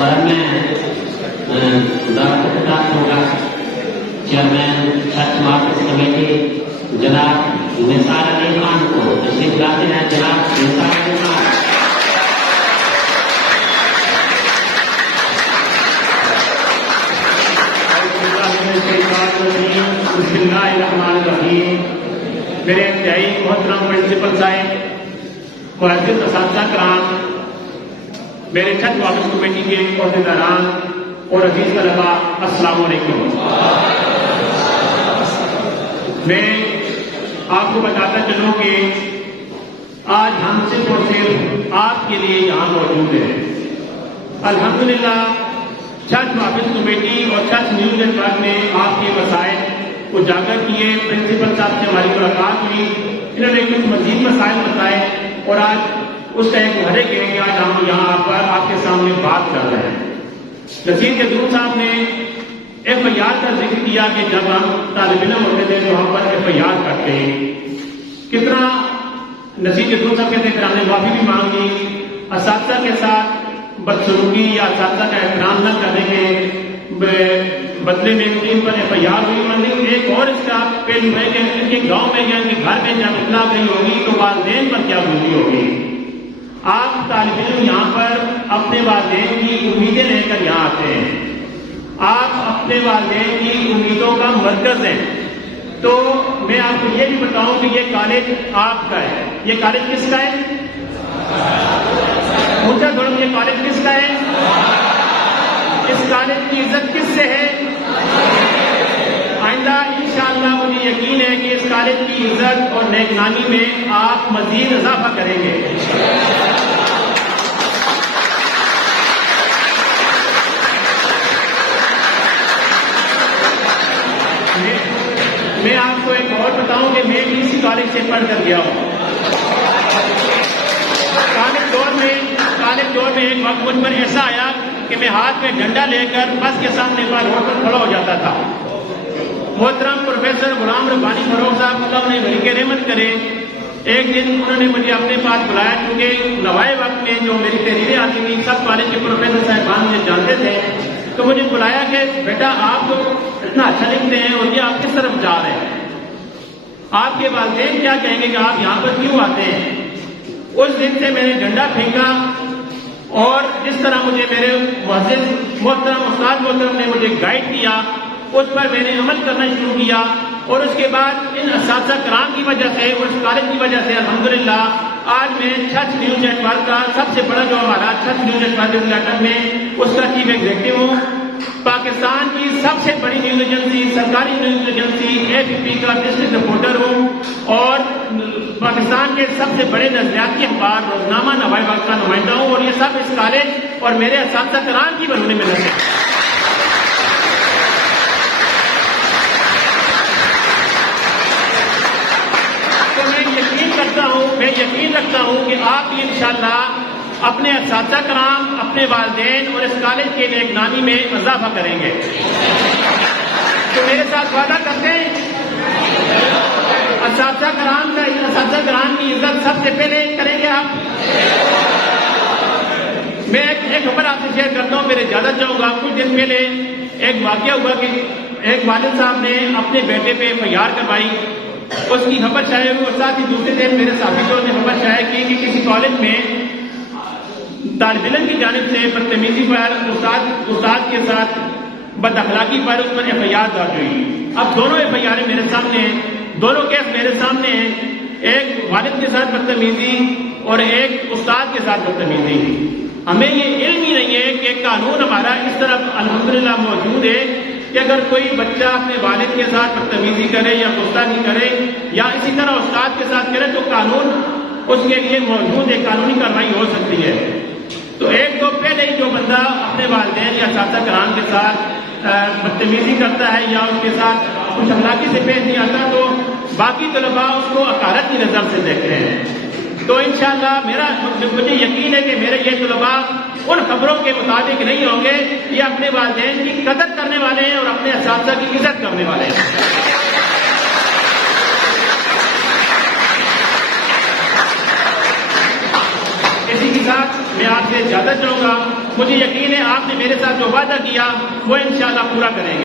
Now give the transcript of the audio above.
और मैं डॉक्टर प्रकाश होगा चेयरमैन छठ मार्केट कमेटी जनाब निसार अली खान को तशरीफ लाते हैं। जनाब निसार अली खान। मेरे इंतहाई मोहतरम प्रिंसिपल साहब, मुअज़्ज़िज़ असातिज़ा कराम, मेरे छठ मार्केट कमेटी के अहदेदारान और अजीज तलबा, अस्सलामु अलैकुम। मैं आपको बताता चलूं कि आज हम सिर्फ और सिर्फ आपके लिए यहाँ मौजूद हैं। अल्हम्दुलिल्लाह छठ मार्केट कमेटी और छठ न्यूज़ नेटवर्क ने आपके मसाइल उजागर किए। प्रिंसिपल साहब से हमारी मुलाकात हुई, इन्होंने कुछ मजीद मसाइल बताए और आज उस टाइम को हरे कहेंगे। आज हम यहाँ पर आपके सामने बात कर रहे हैं। नसीर जदूर साहब ने FIR का जिक्र किया कि जब हम तालिब इल्म होते थे तो हम पर FIR करते हैं। कितना नसीर जदूर साहब कहते हैं हमने माफी भी मांग ली। असातिज़ा के साथ बदसलूकी या असातिज़ा का एहतराम न करने के बदले में टीम पर FIR हुई। मतलब एक और इसका पहलू है कि इनके गांव में या इनके घर में जब इतना गई होगी तो वालिदैन पर क्या गुजरी होगी। आप तालिब इल्म यहाँ पर अपने वालिदैन की उम्मीदें लेकर यहाँ आते हैं। आप अपने वालिदैन की उम्मीदों का मरकज हैं। तो मैं आपको ये भी बताऊं कि ये कॉलेज आपका है। ये कॉलेज किसका है? मुझे थोड़ा, ये कॉलेज किसका है? इस कॉलेज की इज्जत किससे है? आइंदा इंशाअल्लाह मुझे यकीन है कि इस कॉलेज की इज्जत और नेकनामी में आप मजीद इजाफा करेंगे। मैं आपको एक और बताऊं कि मैं भी इसी कॉलेज से पढ़ कर गया हूं। कॉलेज दौर में एक वक्त मुझ पर ऐसा आया कि मैं हाथ में डंडा लेकर बस के सामने पर रोड पर खड़ा हो जाता था। मोहतरम प्रोफेसर गुलाम रब्बानी फरोग साहब अल्लाह उन्हें बरके रहमत करे, एक दिन उन्होंने मुझे अपने पास बुलाया क्योंकि नवाए वक्त में जो मेरी तहरीरें आती थी सब कॉलेज के प्रोफेसर साहबान मुझे जानते थे। तो मुझे बुलाया कि बेटा आप तो इतना अच्छा लिखते हैं और ये आप किस तरफ जा रहे हैं, आपके वालिदैन क्या कहेंगे कि आप यहाँ पर क्यों आते हैं। उस दिन से मैंने डंडा फेंका और जिस तरह मुझे मेरे मुअज़्ज़िज़ मोहतरम उस्ताद मोहतरम ने मुझे गाइड किया उस पर मैंने अमल करना शुरू किया। और उसके बाद इन असातिज़ा कराम की वजह से और इस कॉलेज की वजह से अल्हम्दुलिल्लाह आज मैं छठ न्यूज़ नेटवर्क का सबसे बड़ा जो हमारा छठ न्यूज़ नेटवर्क लंदन में उसका चीफ एग्जीक्यूटिव हूँ। पाकिस्तान की सबसे बड़ी न्यूज एजेंसी, सरकारी न्यूज एजेंसी APP का डिस्ट्रिक्ट रिपोर्टर हूँ और पाकिस्तान के सबसे बड़े नजरियाती अखबार रोजनामा नवाए वक्त का नुमाइंदा हूँ। और ये सब इस कॉलेज और मेरे असातिज़ा कराम की बरहूने में लगे। तो मैं यकीन रखता हूँ कि आप भी इंशाअल्लाह अपने असातिज़ा कराम, अपने वालिदैन और इस कॉलेज के नेकनामी में इजाफा करेंगे। तो मेरे साथ वादा करते हैं असातिज़ा कराम की इज्जत सबसे पहले करेंगे आप। मैं एक खबर आपसे शेयर करता हूँ, मेरे ज्यादा जाऊंगा। कुछ दिन पहले एक वाकया हुआ कि एक वालिद साहब ने अपने बेटे पे FIR करवाई, उसकी खबर शाये हुई और साथ ही दूसरे दिन मेरे साथी दोस्त ने खबर शाये की कि किसी कॉलेज में तालिब इल्म की जानिब से बदतमीजी पर उस्ताद के साथ बदअखलाकी पर उस पर FIR दर्ज हुई। अब दोनों FIR मेरे सामने हैं, दोनों केस मेरे सामने हैं, एक वालिद के साथ बदतमीजी और एक उस्ताद के साथ बदतमीजी। हमें ये इल्म ही नहीं है कि कानून हमारा इस तरफ अल्हम्दुलिल्लाह मौजूद है कि अगर कोई बच्चा अपने वालिद के साथ बदतमीजी करे या गुस्ताखी करे या इसी तरह उस्ताद के साथ करे तो कानून उसके लिए मौजूद है, कानूनी कार्रवाई हो सकती है। तो एक तो पहले ही जो बंदा अपने वालिदैन या असातिज़ा कराम के साथ बदतमीजी करता है या उसके साथ कुछ अखलाकी से पेश नहीं आता तो बाकी तलबा उसको अकारत की नजर से देखते हैं। तो इंशाअल्लाह मुझे यकीन है कि मेरे ये तलबा उन खबरों के मुताबिक नहीं होंगे, ये अपने वालिदैन की कदर करने वाले हैं और अपने असातिज़ा की इज्जत करने वाले हैं। इसी के साथ मैं आपसे इजाजत चाहूंगा। مجھے یقین ہے آپ نے میرے ساتھ جو وعدہ کیا وہ انشاءاللہ پورا کریں گے.